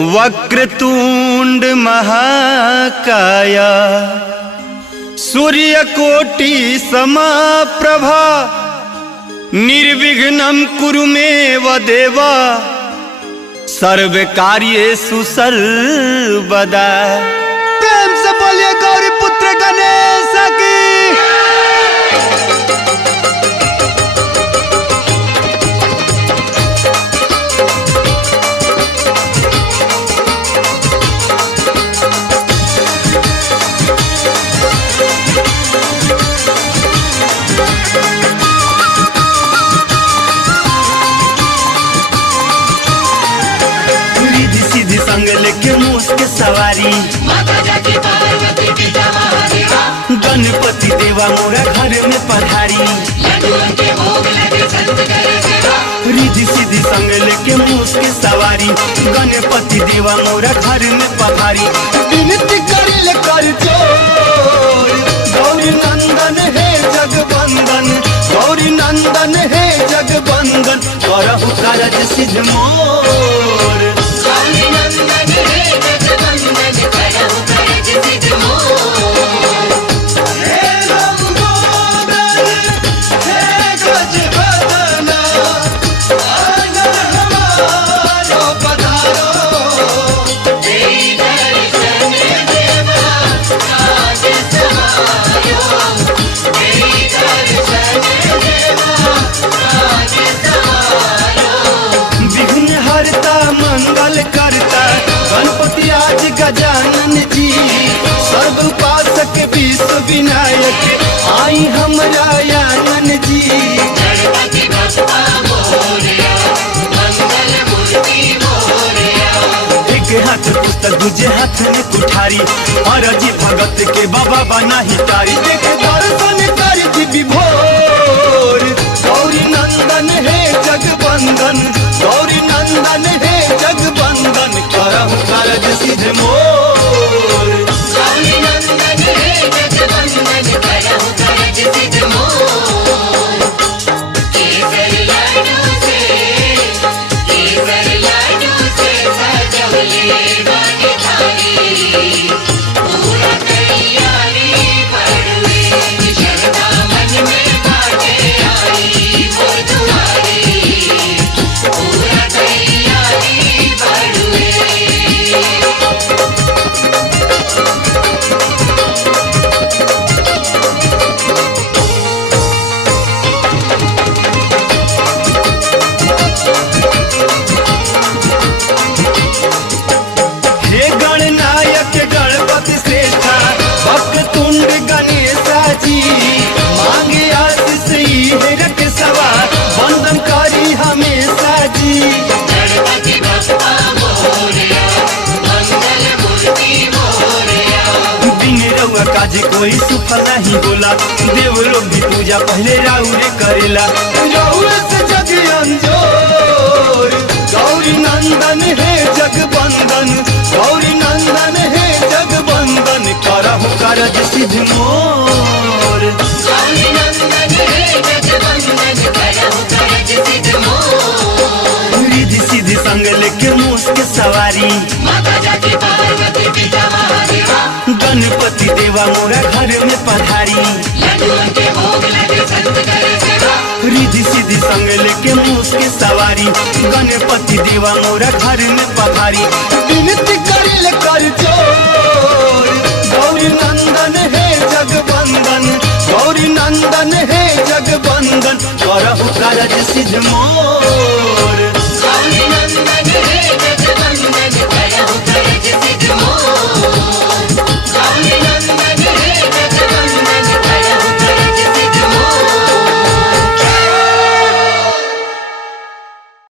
वक्रतुंड महाकाया सूर्यकोटि समाप्रभा निर्विघ्नं कुरु मे देवा सर्वकार्येषु सर्वदा। प्रेम से बोलिए गौरी पुत्र गणेश की। संग लेके मूस के सवारी माता जाके पार्वती पिता महादेवा गणपति देवा मोरा घर में पधारी रिद्धि सिद्धि संग लेके मूस के सवारी गणपति देवा मोरा घर में पधारी। विनती करिल कर जोर गौरी नंदन है जगवंदन गौरी नंदन है जगवंदन करहु कारज सिद्ध मोर। गणपति आज गजानन जी सर्व उपासक विश्व विनायक आई हमरा आनन जी। एक हाथ पुस्तक दूजे हाथ में कुठारी और अजी भगत के बाबा बना हितारी देख दर्शन कर दिव्य भोर गौरी नंदन है जगवंदन गौरी नंदन है जगवंदन करहु कारज सिद्ध मोर। गौरी नंदन है जगवंदन करहु कारज सिद्ध मोर। केसर लाडू से सजौले बागे थाली पूरा तैयारी पड़ुए शरदा मन में बाटे आई मोर दुआरी पूरा तैयारी पड़ुए। हे गणनायक गणपति श्रेष्ठा वक्रतुंड गणेशा जी मांगे आशीष ही रख सवा वंदन करी हमेशा जी। गणपति बप्पा मोरया मंगल मूर्ति मोरया बिन रउआ काज कोई सुफल नहीं बोला देव लोग भी पूजा पहले राउरे करेला राउर से जग अंजोर गौरी नंदन है जगवंदन गौरी नंदन है जगवंदन करहु कारज सिद्ध मोर। गौरी नंदन है जगवंदन करहु कारज सिद्ध मोर। रिद्धि सिद्धि संग लेके मूस के सवारी माता जाके पार्वती पिता महादेवा गणपति देवा मोरा घर में पधारी रिद्धि सिद्धि संग लेके मूस के सवारी गणपति देवा मोरा घर में पधारी। विनती करिल कर जोर गौरी नंदन है जगवंदन गौरी नंदन है जगवंदन करहु कारज सिद्ध मोर।